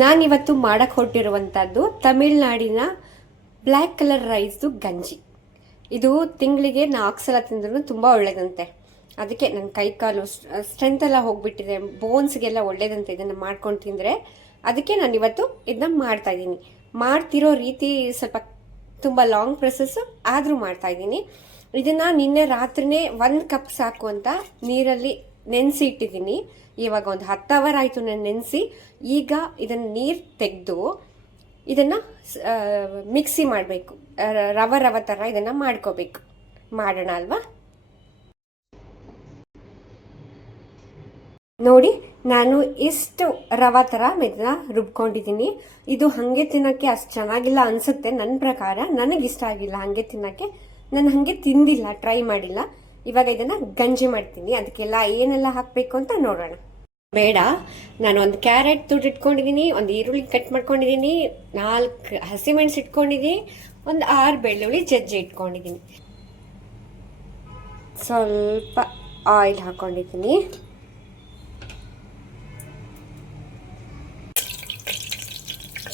ನಾನಿವತ್ತು ಮಾಡಕ್ಕೆ ಹೊರಟಿರುವಂಥದ್ದು ತಮಿಳ್ನಾಡಿನ black colour ರೈಸ್ದು ಗಂಜಿ. ಇದು ತಿಂಗಳಿಗೆ 4 ಸಲ ತಿಂದ್ರೂ ತುಂಬ ಒಳ್ಳೇದಂತೆ. ಅದಕ್ಕೆ ನನ್ನ ಕೈ ಕಾಲು ಸ್ಟ್ರೆಂತ್ ಎಲ್ಲ ಹೋಗ್ಬಿಟ್ಟಿದೆ, ಬೋನ್ಸ್ಗೆಲ್ಲ ಒಳ್ಳೇದಂತೆ ಇದನ್ನು ಮಾಡ್ಕೊಂಡು ತಿಂದರೆ. ಅದಕ್ಕೆ ನಾನು ಇವತ್ತು ಇದನ್ನ ಮಾಡ್ತಾ ಇದ್ದೀನಿ. ಮಾಡ್ತಿರೋ ರೀತಿ ಸ್ವಲ್ಪ ತುಂಬ ಲಾಂಗ್ ಪ್ರೊಸೆಸ್ಸು, ಆದರೂ ಮಾಡ್ತಾ ಇದ್ದೀನಿ. ಇದನ್ನು ನಿನ್ನೆ ರಾತ್ರಿನೇ 1 ಕಪ್ ಸಾಕು ಅಂತ ನೀರಲ್ಲಿ ನೆನೆಸಿ ಇಟ್ಟಿದ್ದೀನಿ. ಇವಾಗ ಒಂದು 10 ಅವರ್ ಆಯಿತು ನಾನು ನೆನೆಸಿ. ಈಗ ಇದನ್ನು ನೀರು ತೆಗೆದು ಇದನ್ನು ಮಿಕ್ಸಿ ಮಾಡಬೇಕು, ರವ ಥರ ಇದನ್ನು ಮಾಡ್ಕೋಬೇಕು. ಮಾಡೋಣ ಅಲ್ವಾ? ನೋಡಿ, ನಾನು ಇಷ್ಟು ರವ ಥರ ಇದನ್ನ ರುಬ್ಕೊಂಡಿದ್ದೀನಿ. ಇದು ಹಾಗೆ ತಿನ್ನೋಕ್ಕೆ ಅಷ್ಟು ಚೆನ್ನಾಗಿಲ್ಲ ಅನಿಸುತ್ತೆ ನನ್ನ ಪ್ರಕಾರ. ನನಗಿಷ್ಟ ಆಗಿಲ್ಲ ಹಾಗೆ ತಿನ್ನೋಕ್ಕೆ. ನಾನು ಹಾಗೆ ತಿಂದಿಲ್ಲ, ಟ್ರೈ ಮಾಡಿಲ್ಲ. ಇವಾಗ ಇದನ್ನು ಗಂಜಿ ಮಾಡ್ತೀನಿ. ಅದಕ್ಕೆಲ್ಲ ಏನೆಲ್ಲ ಹಾಕಬೇಕು ಅಂತ ನೋಡೋಣ. ಬೇಡ, ನಾನು ಒಂದು ಕ್ಯಾರೆಟ್ ತುರಿದಿಟ್ಕೊಂಡಿದ್ದೀನಿ, ಒಂದು ಈರುಳ್ಳಿ ಕಟ್ ಮಾಡ್ಕೊಂಡಿದ್ದೀನಿ, 4 ಹಸಿಮೆಣಸು ಇಟ್ಕೊಂಡಿದ್ದೀನಿ, ಒಂದು 6 ಬೆಳ್ಳುಳ್ಳಿ ಜಜ್ಜಿ ಇಟ್ಕೊಂಡಿದ್ದೀನಿ, ಸ್ವಲ್ಪ ಆಯಿಲ್ ಹಾಕೊಂಡಿದ್ದೀನಿ,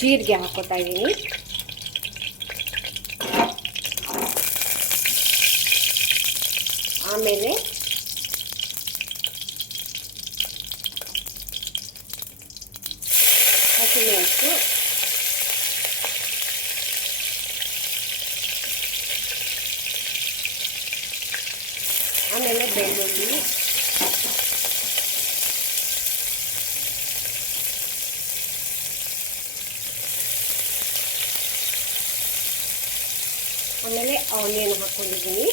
ಜೀರಿಗೆ ಹಾಕೋತಾ ಇದ್ದೀನಿ, ಆಮೇಲೆ ಹಸಿಮೆಣಸು, ಆಮೇಲೆ ಬೆಳ್ಳುಳ್ಳಿ, ಆಮೇಲೆ ಆನಿಯನ್ ಹಾಕೊಂಡಿದ್ದೀನಿ,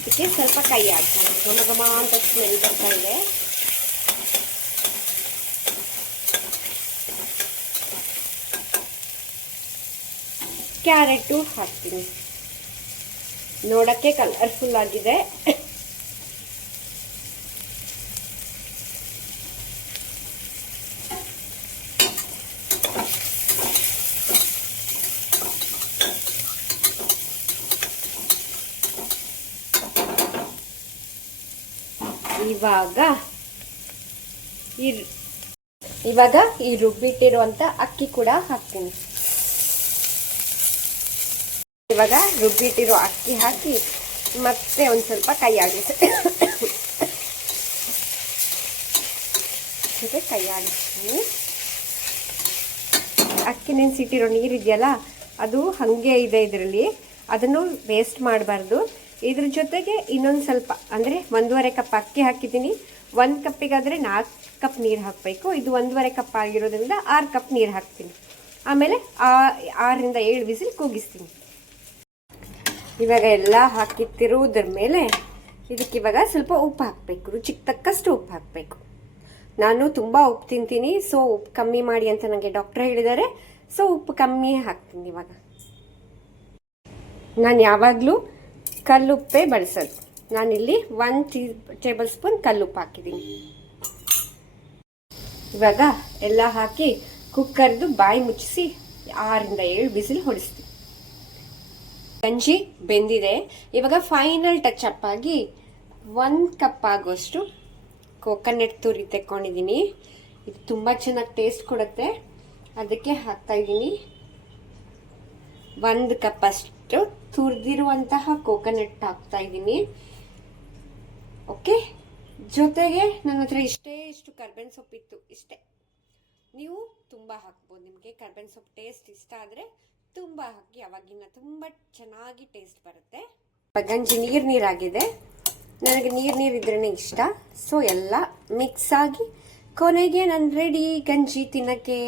ಇದಕ್ಕೆ ಸ್ವಲ್ಪ ಕೈ ಹಾಕ್ತೀನಿ. ಘಮ ಘಮ ಅಂತ ಸ್ಮೆಲ್ ಬರ್ತಾ ಇದೆ. ಕ್ಯಾರೆಟು ಹಾಕ್ತೀನಿ. ನೋಡಕ್ಕೆ ಕಲರ್ಫುಲ್ ಆಗಿದೆ. ಇವಾಗ ಈ ರುಬ್ಬಿಟ್ಟಿರುವಂತ ಅಕ್ಕಿ ಕೂಡ ಹಾಕ್ತೀನಿ. ಇವಾಗ ರುಬ್ಬಿಟ್ಟಿರೋ ಅಕ್ಕಿ ಹಾಕಿ ಮತ್ತೆ ಒಂದು ಸ್ವಲ್ಪ ಕೈ ಆಡಿಸ್ತೀನಿ. ಅಕ್ಕಿ ನೆನೆಸಿಟ್ಟಿರೋ ನೀರಿದೆಯಲ್ಲ, ಅದು ಹಾಗೆ ಇದೆ ಇದರಲ್ಲಿ. ಅದನ್ನು ವೇಸ್ಟ್ ಮಾಡಬಾರ್ದು. ಇದ್ರ ಜೊತೆಗೆ ಇನ್ನೊಂದು ಸ್ವಲ್ಪ, ಅಂದರೆ 1.5 ಕಪ್ ಅಕ್ಕಿ ಹಾಕಿದ್ದೀನಿ. 1 ಕಪ್ಪಿಗಾದರೆ 4 ಕಪ್ ನೀರು ಹಾಕಬೇಕು. ಇದು 1.5 ಕಪ್ ಆಗಿರೋದ್ರಿಂದ 6 ಕಪ್ ನೀರು ಹಾಕ್ತೀನಿ. ಆಮೇಲೆ 6ರಿಂದ 7 ವಿಸಿಲ್ ಕೂಗಿಸ್ತೀನಿ. ಇವಾಗ ಎಲ್ಲ ಹಾಕಿತ್ತಿರುವುದ್ರ ಮೇಲೆ ಇದಕ್ಕೆ ಇವಾಗ ಸ್ವಲ್ಪ ಉಪ್ಪು ಹಾಕಬೇಕು. ರುಚಿಗೆ ತಕ್ಕಷ್ಟು ಉಪ್ಪು ಹಾಕಬೇಕು. ನಾನು ತುಂಬ ಉಪ್ಪು ತಿಂತೀನಿ, ಸೊ ಉಪ್ಪು ಕಮ್ಮಿ ಮಾಡಿ ಅಂತ ನನಗೆ ಡಾಕ್ಟರ್ ಹೇಳಿದ್ದಾರೆ. ಸೊ ಉಪ್ಪು ಕಮ್ಮಿ ಹಾಕ್ತೀನಿ. ಇವಾಗ ನಾನು ಯಾವಾಗಲೂ ಕಲ್ಲುಪ್ಪೇ ಬಳಸೋದು. ನಾನಿಲ್ಲಿ 1 ಟೇಬಲ್ ಸ್ಪೂನ್ ಕಲ್ಲುಪ್ಪು ಹಾಕಿದ್ದೀನಿ. ಇವಾಗ ಎಲ್ಲ ಹಾಕಿ ಕುಕ್ಕರ್ದು ಬಾಯಿ ಮುಚ್ಚಿಸಿ 6ರಿಂದ 7 ವಿಸಿಲ್ ಹೊಡಿಸ್ತೀನಿ. ಗಂಜಿ ಬೆಂದಿದೆ. ಇವಾಗ ಫೈನಲ್ ಟಚ್ ಅಪ್ ಆಗಿ 1 ಕಪ್ ಆಗೋಷ್ಟು ಕೋಕೋನಟ್ ತುರಿ ತೆಕ್ಕೊಂಡಿದ್ದೀನಿ. ಇದು ತುಂಬ ಚೆನ್ನಾಗಿ ಟೇಸ್ಟ್ ಕೊಡುತ್ತೆ, ಅದಕ್ಕೆ ಹಾಕ್ತಾ ಇದ್ದೀನಿ. 1 ಕಪ್ ಅಷ್ಟು ತುರಿದಿರುವಂತಹ ಕೋಕೋನಟ್ ಹಾಕ್ತಾ ಇದ್ದೀನಿ. ಓಕೆ, ಜೊತೆಗೆ ನನ್ನ ಹತ್ರ ಇಷ್ಟು ಕರ್ಬೇವಿನ ಸೊಪ್ಪಿತ್ತು, ಇಷ್ಟೇ. ನೀವು ತುಂಬ ಹಾಕ್ಬೋದು. ನಿಮಗೆ ಕರ್ಬೇವಿನ ಸೊಪ್ಪು ಟೇಸ್ಟ್ ಇಷ್ಟ ಆದರೆ ತುಂಬ ಹಾಕಿ, ಅವಾಗಿನ ತುಂಬ ಚೆನ್ನಾಗಿ ಟೇಸ್ಟ್ ಬರುತ್ತೆ. ಗಂಜಿ ನೀರಾಗಿದೆ. ನನಗೆ ನೀರಿದ್ರೇ ಇಷ್ಟ. ಸೊ ಎಲ್ಲ ಮಿಕ್ಸ್ ಆಗಿ ಕೊನೆಗೆ ನಾನು ರೆಡಿ ಗಂಜಿ ತಿನ್ನಕ್ಕೆ.